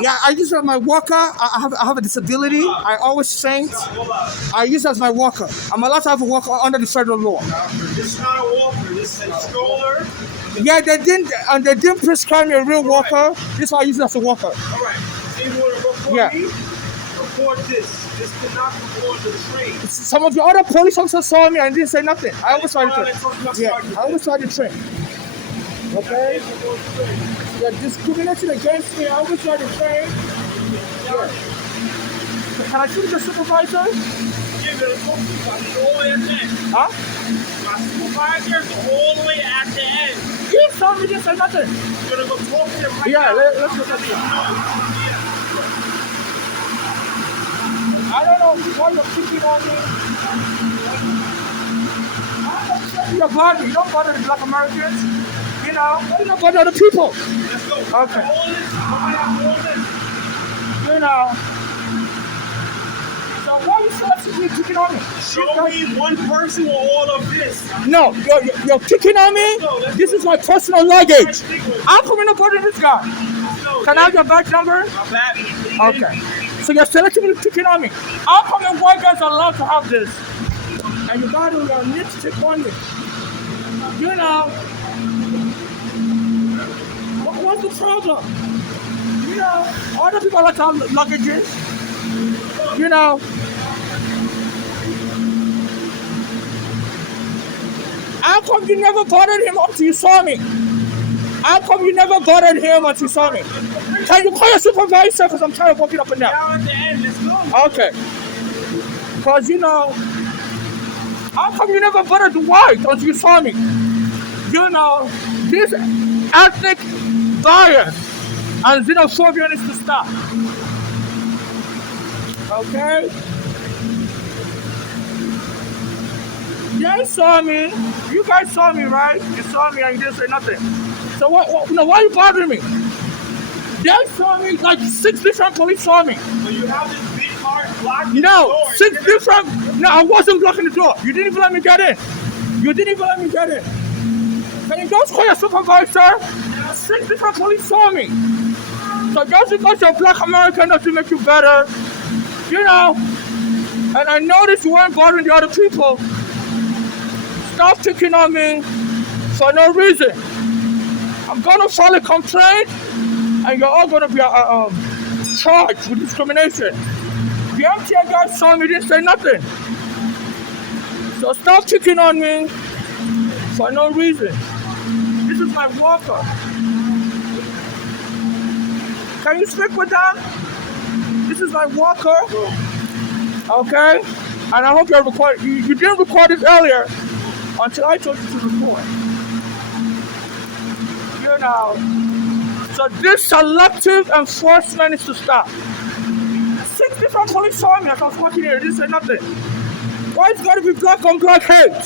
Yeah, I use it as my walker. I have a disability. I always faint. I use it as my walker. I'm allowed to have a walker under the federal law. This is not a walker. This is a stroller. Yeah, they didn't prescribe me a real walker. This is why I use it as a walker. All right. So you want to report Yeah. me? Report this. This cannot report the train. Some of the other police officers saw me and didn't say nothing. I always saw the train. Yeah, I always saw the train. Okay? They're discriminating against me. I always saw the train. Yeah. Can I speak to the supervisor? You're going to talk to me all the way at the end. Huh? My supervisor is all the way at the end. You saw me, didn't say nothing. You're going to go talk to him right Yeah, now. let's go talk to him. I don't know why you're picking on me. You're body. You don't bother the black Americans. You know, why do you not bother other people? Let's go. Okay. Hold this. You know. So why are you still picking on me? Show me one person with all of this. No, you're picking on me? This is my personal luggage. I'm coming up under this guy. Can I have your badge number? My bad. Okay. So you're selectively picking on me. How come the white guys are allowed to have this? And you got to nitpick on me. You know. What's the problem? You know, other people like to have luggages. You know. How come you never bothered him until you saw me? How come you never bothered him until you saw me? Can you call your supervisor? Because I'm trying to walk it up and down. Now at the end, let's go. Okay. Because, you know, how come you never bothered the white until you saw me? You know, this ethnic bias and xenophobia needs to stop. Okay? You saw me. You guys saw me, right? You saw me and you didn't say nothing. So why are you bothering me? They saw me, like 6 different police saw me. So you have this big car blocking the No, door. 6 different. No, I wasn't blocking the door. You didn't even let me get in. You didn't even let me get in. Can you just call your supervisor? 6 different police saw me. So just because you're black American doesn't make you better. You know. And I noticed you weren't bothering the other people. Stop picking on me for no reason. I'm gonna file a complaint, and you're all gonna be charged with discrimination. The MTA guy saw me, didn't say nothing. So stop picking on me for no reason. This is my walker. Can you speak with them? This is my walker. Okay? And I hope you're recording. You didn't record it earlier until I told you to record. You know. So this selective enforcement is to stop. 6 different police saw me as I was walking here. They didn't say nothing. Why is it gotta be black on black hate?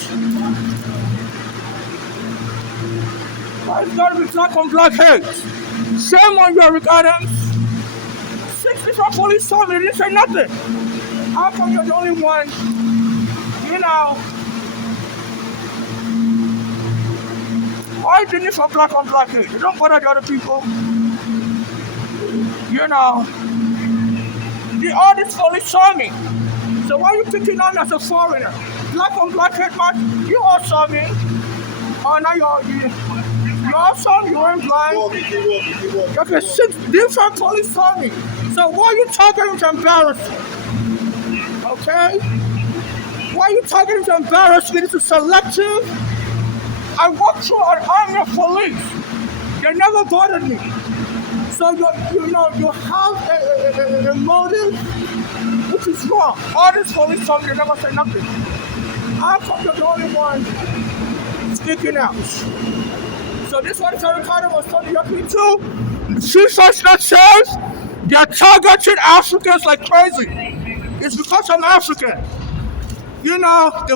Why is it gotta be black on black hate? Shame on you, Rick Adams. 6 different police saw me. They didn't say nothing. How come you're the only one? You know. Why didn't you for black on black hate? You don't bother the other people. You know. All these police saw me. So why are you picking on me as a foreigner? Black on black hate, man. You all saw me. Oh, now you all saw me. You weren't blind. Okay, 6 different police saw me. So why are you talking to embarrass me? Okay? Why are you talking to embarrass me? This is selective. I walked through an army of police. They never bothered me. So you have a motive, which is wrong. All these police saw me, they never say nothing. How come you're the only one speaking out? So this one Ricardo was talking to. She such that says they're targeting Africans like crazy. It's because I'm African. You know, all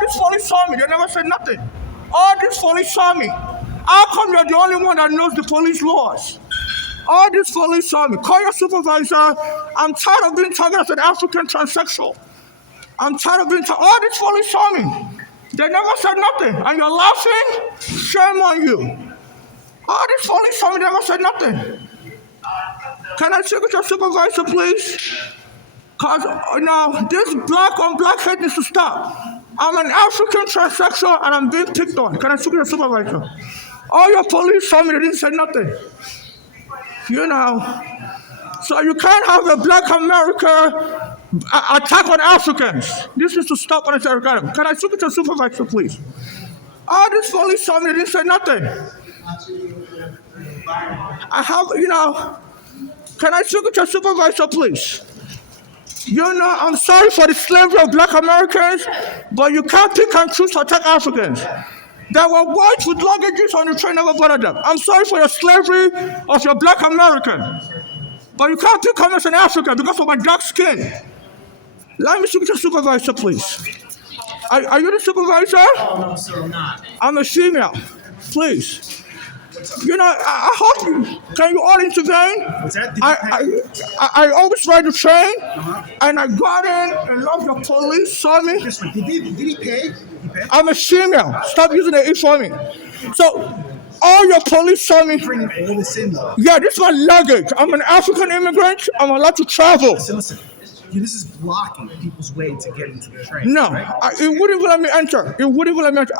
these police saw me, they never said nothing. All these police saw me. How come you're the only one that knows the police laws? All these police saw me. Call your supervisor. I'm tired of being targeted as an African transsexual. I'm tired of being all these police saw me. They never said nothing. And you're laughing? Shame on you. Oh, this police told me never said nothing. Can I speak with your supervisor, please? Because, this black on black hate needs to stop. I'm an African transsexual and I'm being picked on. Can I speak with your supervisor? All your police told me they didn't say nothing. So you can't have a black America attack on Africans. This is to stop on a Can I speak with your supervisor, please? All this police told me they didn't say nothing. Can I speak with your supervisor, please? I'm sorry for the slavery of black Americans, but you can't pick and choose to attack Africans. There were whites with luggages on the train, never bothered them. I'm sorry for your slavery of your black American, but you can't pick on us in Africa because of my dark skin. Let me speak with your supervisor, please. Are you the supervisor? No, sir, I'm not. I'm a female. Please. I hope you can you all intervene. What's that? I always ride the train, and I got in and love your police saw me. Did he pay? I'm a female. Stop using the E for me. So all your police saw me. Bringing all this in, though. Yeah, this is my luggage. I'm an African immigrant. I'm allowed to travel. Listen. This is blocking people's way to get into the train. No, right? it wouldn't even let me enter.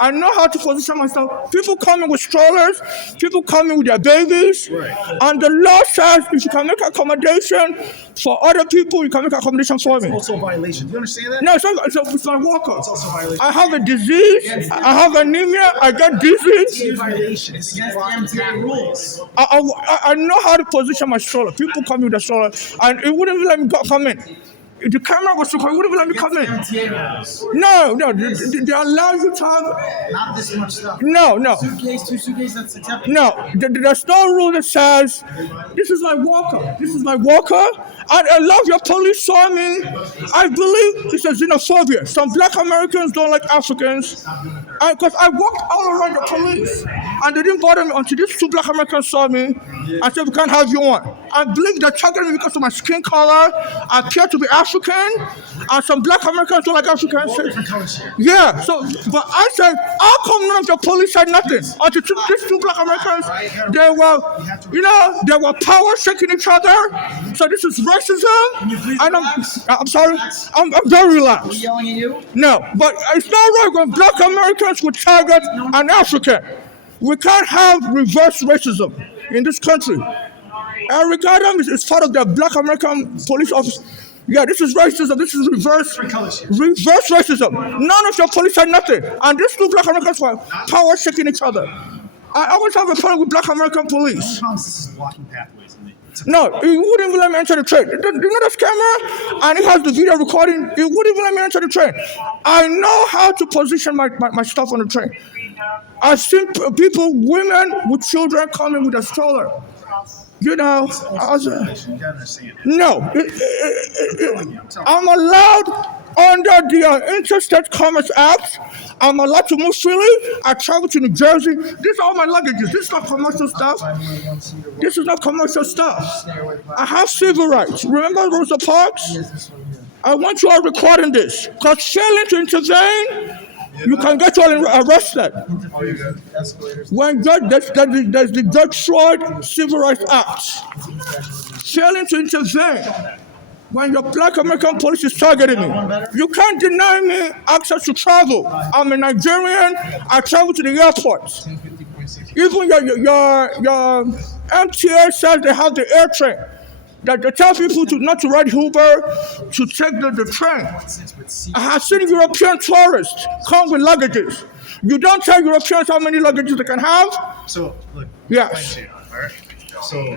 I know how to position myself. People coming with strollers, people coming with their babies. Right. And the law says if you can make accommodation for other people, you can make accommodation for me. It's also a violation. Do you understand that? No, it's my walker. It's also a violation. I have a disease. I have anemia. I get dizzy. It's a violation. This is blocking the rules. I know how to position my stroller. People come with a stroller, and it wouldn't even let me come in. The camera was recording. It wouldn't even let me come in. No, they allow you to have. Not this much stuff. No. Suitcase, 2 suitcases, that's acceptable. No, there's no rule that says this is my walker. This is my walker. And I love your police saw me. I believe it's a xenophobia. Some black Americans don't like Africans. Because I walked all around the police and they didn't bother me until these 2 black Americans saw me. I said, we can't have you on. I believe they're targeting me because of my skin color. I appear to be African. And some black Americans don't like Africans. Yeah, but I said, how come none of your police said nothing? Until these 2 black Americans, they were power shaking each other. So this is racism. And I'm sorry, I'm very relaxed. Are we yelling at you? No, but it's not right when black Americans would target an African. We can't have reverse racism in this country. Eric Adams is part of the black American police office. Yeah, this is racism. This is reverse racism. None of your police said nothing. And these 2 black Americans were power shaking each other. I always have a problem with black American police. I promise this is blocking pathways. No, it wouldn't even let me enter the train. You know this camera? And it has the video recording. It wouldn't even let me enter the train. I know how to position my stuff on the train. I've seen people, women with children coming with a stroller. You gotta understand. No. I'm allowed under the Interstate Commerce Act. I'm allowed to move freely. I travel to New Jersey. These are all my luggages. This is not commercial stuff. This is not commercial stuff. I have civil rights. Remember Rosa Parks? I want you all recording this. Because failing to intervene, you can get you all arrested. When there's the George Floyd Civil Rights Act. Failing to intervene. When your black American police is targeting me, you can't deny me access to travel. I'm a Nigerian. I travel to the airport. Even your MTA says they have the air train. That they tell people not to ride Uber, to take the train. I have seen European tourists come with luggages. You don't tell Europeans how many luggages they can have. So, look. Yes. All right. So,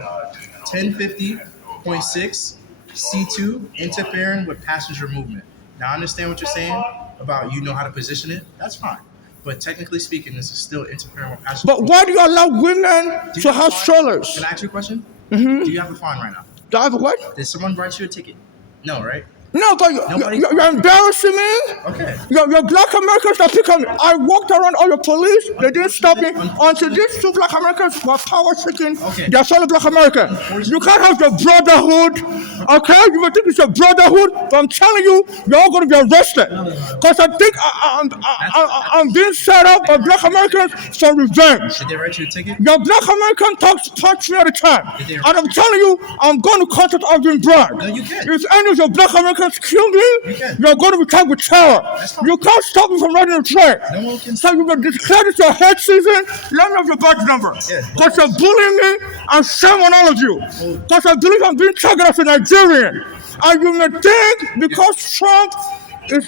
1050.6. C2, interfering with passenger movement. Now, I understand what you're saying about you know how to position it. That's fine. But technically speaking, this is still interfering with passenger movement. But why do you allow women to have strollers? Can I ask you a question? Mm-hmm. Do you have a fine right now? Do I have a what? Did someone write you a ticket? No, right? No, but you're embarrassing me. Okay. Your black Americans that pick on me. I walked around all the police. They didn't stop me until these two black Americans were power seeking. Okay. They're fellow black American. You can't have the brotherhood. Okay? You may think it's a brotherhood, but I'm telling you, you're all going to be arrested. Because I think I'm being set up by black Americans for revenge. Did they write you a ticket? Your black American talks punch me at a time. Did they- And I'm telling you, I'm going to contact Alvin Bragg. No, you can't. If any of your black Americans kill me, You can. you're going to be tagged with terror. fine. You can't stop me from riding a train. No one can. So you can declare this your head season. Let me have your badge number. Yeah. Because you're bullying me, and shame on all of you. Because I believe I'm being targeted as a Nigerian. And you may think because Trump is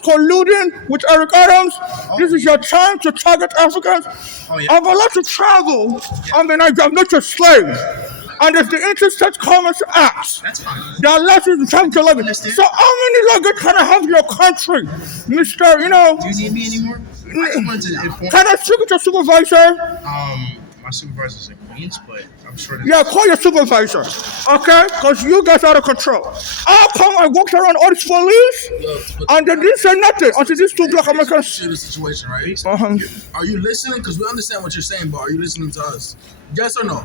colluding with Eric Adams, this is your time to target Africans. Oh, yeah. I'm allowed to travel. I'm not your slave. And there's the Interstate Commerce Act. That's fine. That allows you to travel to London. Understand. So how many luggage can I have in your country, Mr. Do you need me anymore? I just wanted to inform. Can I speak with your supervisor? My supervisor's in Queens, but I'm sure that. Yeah, call your supervisor, okay? Because you guys are out of control. How come I walked around all these police and they didn't say nothing until these two black Americans? See the situation, right? Uh-huh. Are you listening? Because we understand what you're saying, but are you listening to us? Yes or no?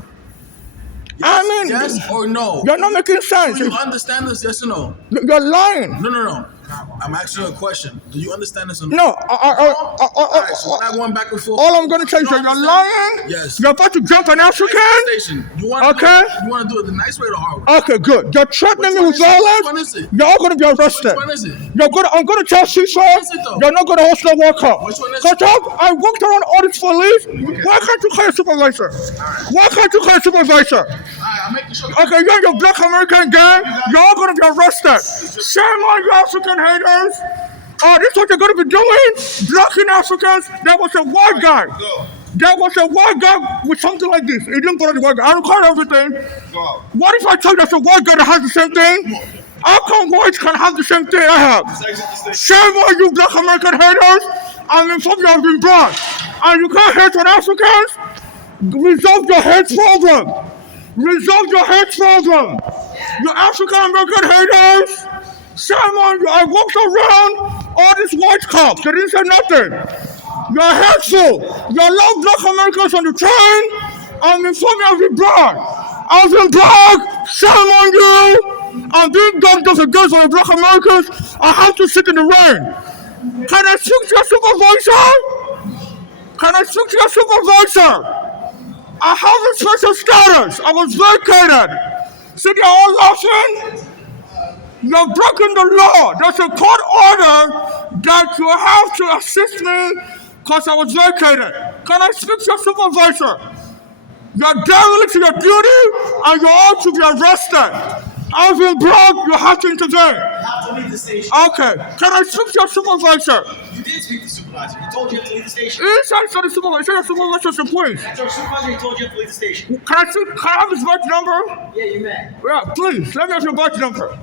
I mean, Yes or no? you're not making sense. Do you understand this? Yes or no? You're lying. No. I'm asking you a question. Do you understand this or no? No, Alright, so we're not going back and forth. all I'm going to tell you is that You you're understand? lying. Yes. You're about to jump an African. Station. You want Okay. You want to do it the nice way or the hard way? Okay, good. You're threatening me with Which one violence. is it? You're all going to be arrested. Which one is it? I'm going to tell FIFA is it though? you're not going to host the World Cup. Which one is Because it? I walked around all these police. Why can't you call your supervisor? Why can't you call your supervisor? Alright, I'm making sure. Okay, you're your black American gang. You're all going to be arrested. Shame on you African haters. This is what you're going to be doing. Blocking Africans. There was a white guy. There was a white guy with something like this. He didn't put on the white guy. I record everything. What if I tell you there's a white guy that has the same thing? How come whites can have the same thing I have? Shame on you black American haters. I'm informed you have been brought. And you can't hate on Africans. Resolve your hate problem. Resolve your hate problem. You African American haters. Shame on you. I walked around all these white cops. They didn't say nothing. You're hateful. You love black Americans on the train. I'm informed you have been brought. I was in black. Shame on you. I'm being dumped off against all the black Americans. I have to sit in the rain. Can I speak to your supervisor? Can I speak to your supervisor? I have a special status. I was vacated. See, they're all laughing. You're breaking the law. There's a court order that you have to assist me because I was vacated. Can I speak to your supervisor? You're derelict to your duty and you ought to be arrested. Alvin Bragg, you have to intervene. You have to leave the station. Okay. Can I speak to your supervisor? You did speak to the supervisor. He told you to leave the station. You said to the supervisor. Your supervisor's in place. That's our supervisor. He told you to leave the station. Can I have his badge number? Yeah, you may. Yeah, please, let me have your badge number.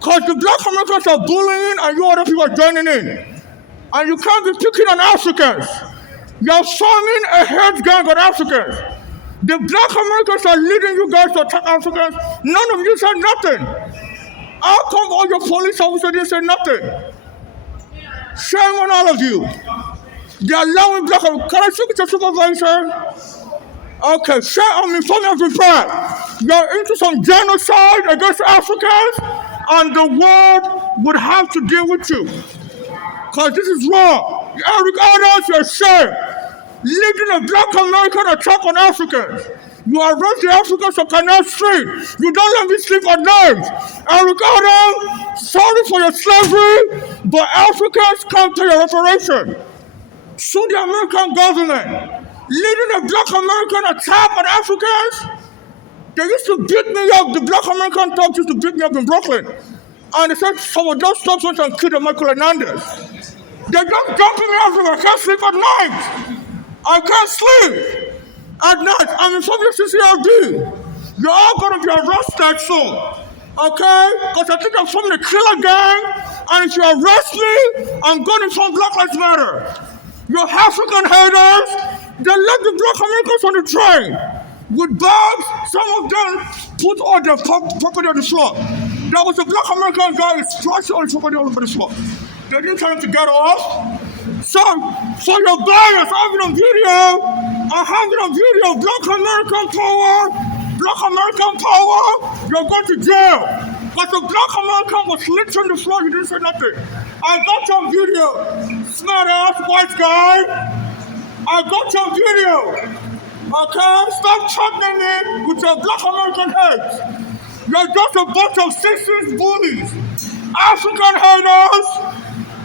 Because the black Americans are bullying and you other people are joining in. And you can't be picking on Africans. You're forming a hate gang on Africans. The black Americans are leading you guys to attack Africans. None of you said nothing. How come all your police officers didn't say nothing? Shame on all of you. They're allowing black Americans. Can I speak to your supervisor? Okay, I'm informing every part. You're into some genocide against Africans, and the world would have to deal with you. Because this is wrong. Eric Adams, you're ashamed. Leading a black American attack on Africans. You arrest the Africans on Canal Street. You don't let me sleep at night. Eric Adams, sorry for your slavery, but Africans can't pay your reparation. Sue the American government. Leading a black American attack on Africans. They used to beat me up. The black American thugs used to beat me up in Brooklyn. And they said some of those thugs went and killed Michael Hernandez. They're just dumping me out because I can't sleep at night. I can't sleep at night. I'm informed of CCRD. You're all going to be arrested soon. Okay? Because I think I'm from the killer gang. And if you arrest me, I'm going to inform Black Lives Matter. You're African haters. They left the black Americans on the train with bags. Some of them put all their property on the floor. There was a black American guy splashing on somebody all over the floor. They didn't tell him to get off. So, for your bias, I have it on video. I have it on video. Black American power. Black American power. You're going to jail. But the black American was lit on the floor. You didn't say nothing. I got your video. Smart ass white guy. I got your video. Okay? Stop chopping me with your black American heads. You're just a bunch of sexist bullies. African haters.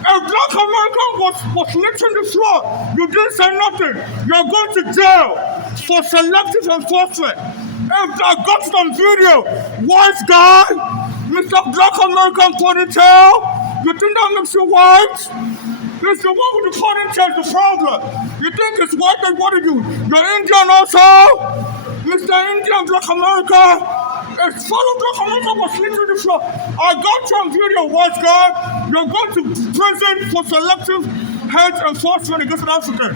A black American was lit on the floor. You didn't say nothing. You're going to jail for selective enforcement. If I got some video, white guy, Mr. Black American ponytail, you think that makes you white? It's the one with the ponytail is the problem. You think it's white, then what are you? You're Indian also? Mr. Indian Black America. It's full of black America was lit on the floor. I got you on video, white guy. You're going to prison for selective hate enforcement against an African.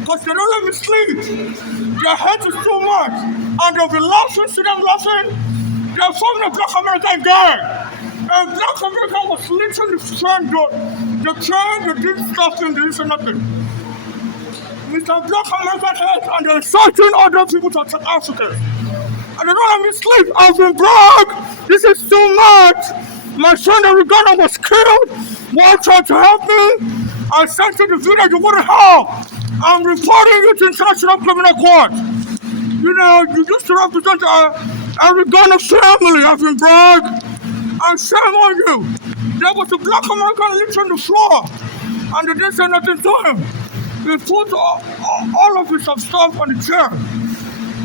Because they don't let me sleep. Their hate is too much. And they'll be laughing, see them laughing. They're forming a black American gang. And black American was lit on the train. The train, they did something, they didn't say nothing. Mr. Black American hate, and they're insulting other people to attack Africans. And they don't let me sleep. I've been broke. This is too much. My son Oregano was killed while trying to help me. I sent you the video, you wouldn't help. I'm reporting you to International Criminal Court. You know, you used to represent Oregano family. I've been broke. And shame on you. There was a black American lit on the floor. And they didn't say nothing to him. They put all of his stuff on the chair.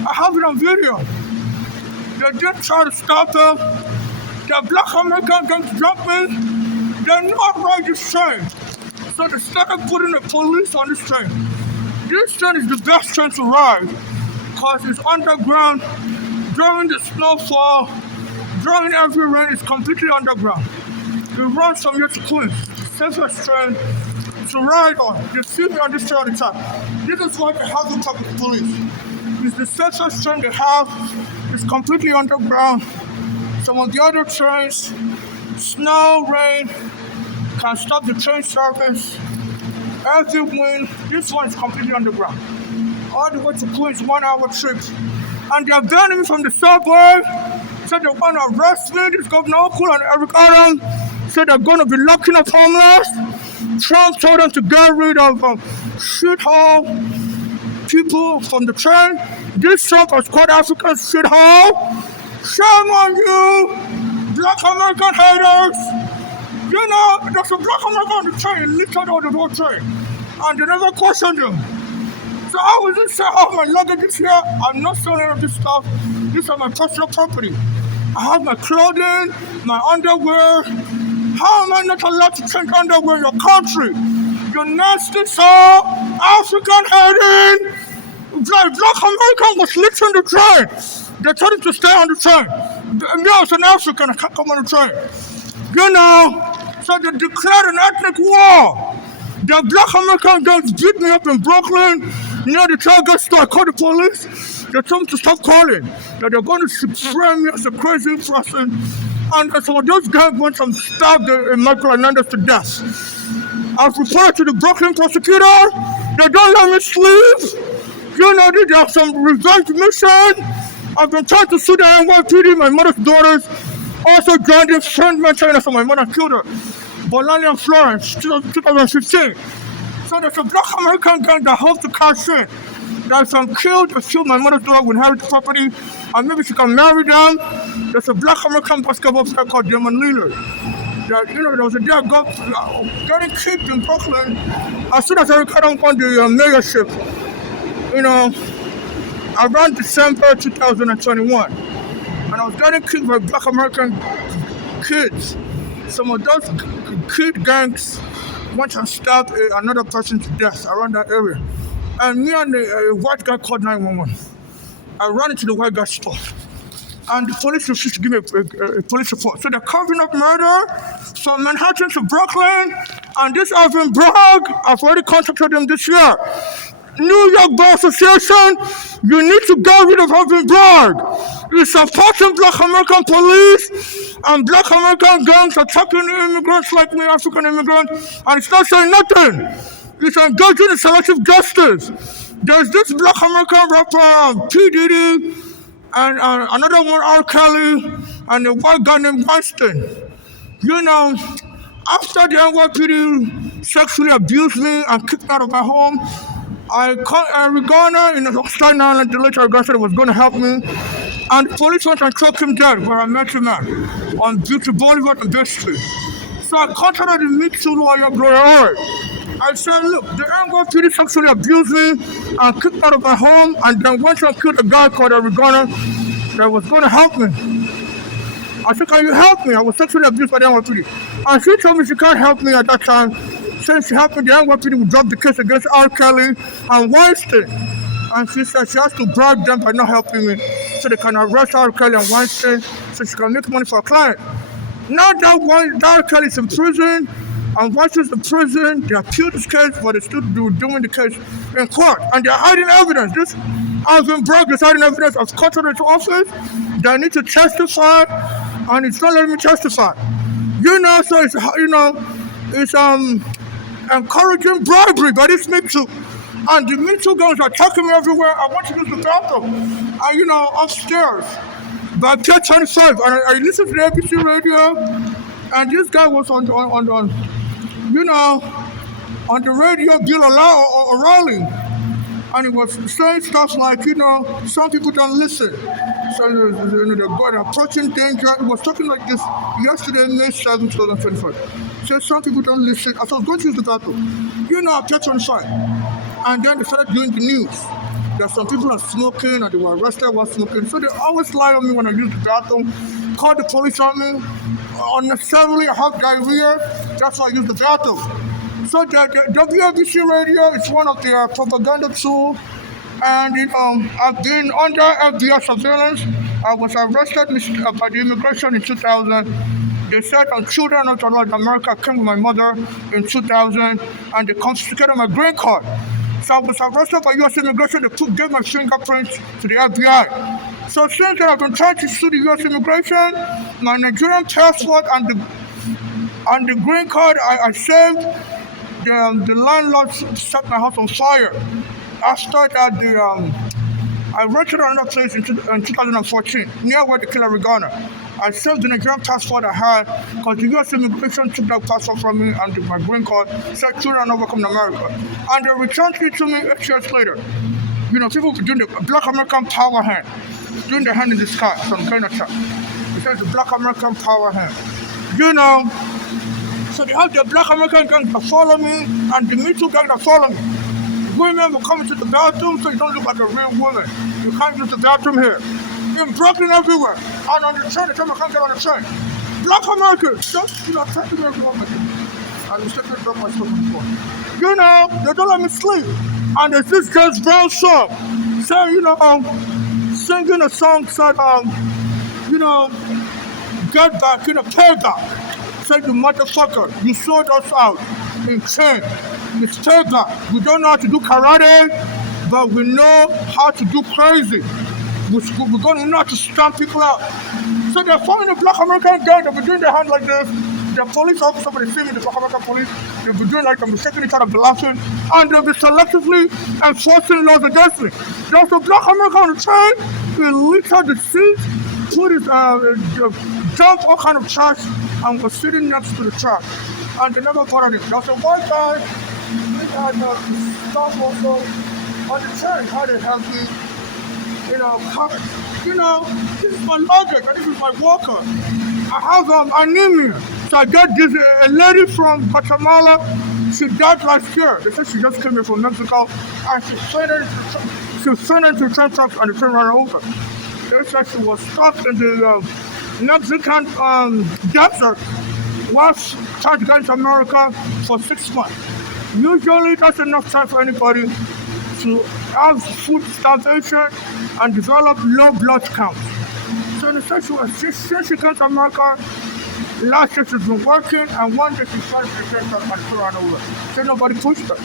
I have it on video. They did try to stop him. The black American gangs jumped me. They knew I ride this train. So they started putting the police on this train. This train is the best train to ride because it's underground. During the snowfall, during every rain, it's completely underground. It runs from here to Queens. Safest train to ride on. You see me on this train all the time. This is why they haven't talked to the police. It's the safest train they have. It's completely underground. Some of the other trains, snow, rain, can stop the train service. Every wind, this one is completely underground. All the way to Queens, 1 hour trip. And they're banning me from the subway. Said they want to arrest me. This Governor Okul and Eric Adams said they're going to be locking up homeless. Trump told them to get rid of shithole people from the train. This Trump has called African shithole. Shame on you, black American haters. You know, there's a black American on the train, literally on the whole train. And they never questioned him. So I was just saying, oh, my luggage is here. I'm not selling any of this stuff. These are my personal property. I have my clothing, my underwear. How am I not allowed to change underwear in your country? You nasty soul, African hating. Black American was lit on the train. They told him to stay on the train. Me, I was an African, I can't come on the train. You know, so they declared an ethnic war. The black American gangs beat me up in Brooklyn. Near the Target store, I called the police. They told me to stop calling. That they're going to frame me as a crazy person. And some of those guys went and stabbed Michael Hernandez to death. I've reported to the Brooklyn prosecutor. They don't let me sleep. You know, they have some revenge mission. I've been trying to sue the NYPD. My mother's daughters also joined this friend mentioning us, so my mother killed her. Bolani and Florence, 2015. So there's a black American gang that hopes to cash in. There's some killed my mother's daughter with inherit property, and maybe she can marry them. There's a black American basketball player called Damon Lillard. There was a day I got getting kicked in Brooklyn as soon as Eric Adams won the mayorship. Around December 2021. And I was getting kicked by black American kids. Some of those kid gangs went and stabbed another person to death around that area. And me and a white guy called 911. I ran into the white guy's store. And the police refused to give me a police report. So they're covering up murder from Manhattan to Brooklyn. And this Alvin Bragg, I've already contacted him this year. New York Bar Association, you need to get rid of Irving Bragg. It's supporting black American police and black American gangs attacking immigrants like me, African immigrants, and it's not saying nothing. It's engaging in selective justice. There's this black American rapper, P. Diddy, and another one, R. Kelly, and a white guy named Weinstein. You know, after the NYPD sexually abused me and kicked me out of my home, I called Arizona in Staten Island. The later Arizona said it was going to help me. And the police went and struck him dead where I met him at, on Beauty Boulevard and Bay Street. So I contacted the Me Too lawyer, Gloria Orr. I said, look, the NYPD sexually abused me and kicked me out of my home and then went and killed a guy called Arizona that was going to help me. I said, can you help me? I was sexually abused by the NYPD. And she told me she can't help me at that time. Since she helped me, the NYPD would drop the case against R. Kelly and Weinstein. And she said she has to bribe them by not helping me so they can arrest R. Kelly and Weinstein so she can make money for a client. Now that R. Kelly's in prison and Weinstein's in prison, they appealed this case, but they still doing the case in court. And they're hiding evidence. This Irving Bragg is hiding evidence of contrary to office. They need to testify, and it's not letting me testify. You know, so it's, you know, it's encouraging bribery by this Me Too. And the Me Too guns are attacking me everywhere. I want to use the bathroom. And, you know, upstairs by Pier 25. And I listened to the ABC radio, and this guy was on you know, on the radio, Bill O'Reilly. And he was saying stuff like, you know, some people don't listen. So they're approaching danger. He was talking like this yesterday, May 7, 2025. So some people don't listen. I was going to use the bathroom. You know, Pier 25. And then they started doing the news. That some people are smoking and they were arrested while smoking. So they always lie on me when I use the bathroom. Call the police on me. Unnecessarily, I have diarrhea. That's why I use the bathroom. So the WABC radio is one of their propaganda tools. And I've been under FBI surveillance. I was arrested by the immigration in 2000. They said I'm children of North America. I came with my mother in 2000, and they confiscated my green card. So I was arrested by U.S. immigration. They gave my fingerprints to the FBI. So since then, I've been trying to sue the U.S. immigration. My Nigerian passport and the green card I saved. The landlord set my house on fire. After that, I rented another place in 2014, near where they killed Arizona. I saved the Nigerian passport I had because the U.S. immigration took that passport from me and my green card, said children are welcome to America. And they returned it to me 8 years later. You know, people doing the Black American power hand, doing the hand in the sky from Ghana. It says the Black American power hand. You know, so they have the Black American gang that follow me and the Me Too gang that follow me. Women will come into the bathroom so you don't look like a real woman. You can't use the bathroom here. In Brooklyn, everywhere. And on the train, the time I can't get on the train. Black Americans, just, you know, taking me every woman. And instead of drop my stuff on the floor. You know, they don't let me sleep. And there's this James Brown song. Saying, you know, singing a song said, you know, get back, you know, pay back. Say, you motherfucker, you sold us out in chain. It's payback. We don't know how to do karate, but we know how to do crazy. We're going to know how to stamp people out. So they're forming a Black American gang. They'll be doing their hand like this. The police officer, when they see me, the Black American police, they'll be doing like them, shaking each other, be laughing, and they'll be selectively enforcing laws against me. There's a Black American on the train. He leaked out the seat, put his dump all kind of trash, and was sitting next to the trash. And they never bothered him. There's a white guy. And stuff also on the train, how they help me, you know, covered. You know, this is my luggage and this is my walker. I have anemia. So I got this, a lady from Guatemala, she died last year. They said she just came here from Mexico and she fell into the train tracks and the train ran her over. They said she was stuck in the Mexican desert while trying to get into America for 6 months. Usually, that's enough time for anybody to have food starvation and develop low blood count. So the said since she came to America, last year she's been working, and one day she started to get up and put her over. So nobody pushed her.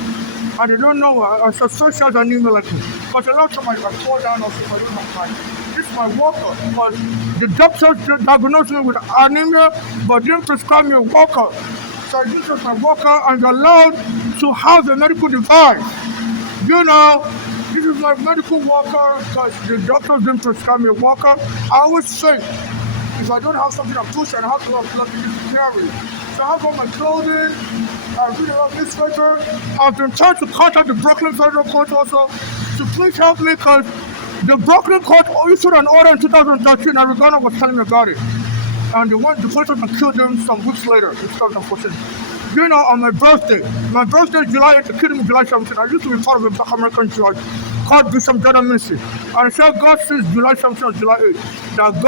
and they don't know a social anemia like me. Because a lot of times I fall down or if I don't have time. This is my walker. But the doctors diagnosed me with anemia, but didn't prescribe me a walker. So I use as my walker and allowed to have a medical device. You know, this is my medical walker because the doctors didn't prescribe me a walker. I always say, if I don't have something I'm pushing, I have to have blood to carry. So I have all my clothing, I read a lot of newspaper. I've been trying to contact the Brooklyn Federal Court also to please help me because the Brooklyn Court issued an order in 2013 and Regano was telling me about it. And the police had killed them some weeks later in 2014. You know, on my birthday is July 8th, they killed me July 17th. I used to be part of a Black American church called Bishop Jordan Ministry. And I said God says July 17th or July 8th that God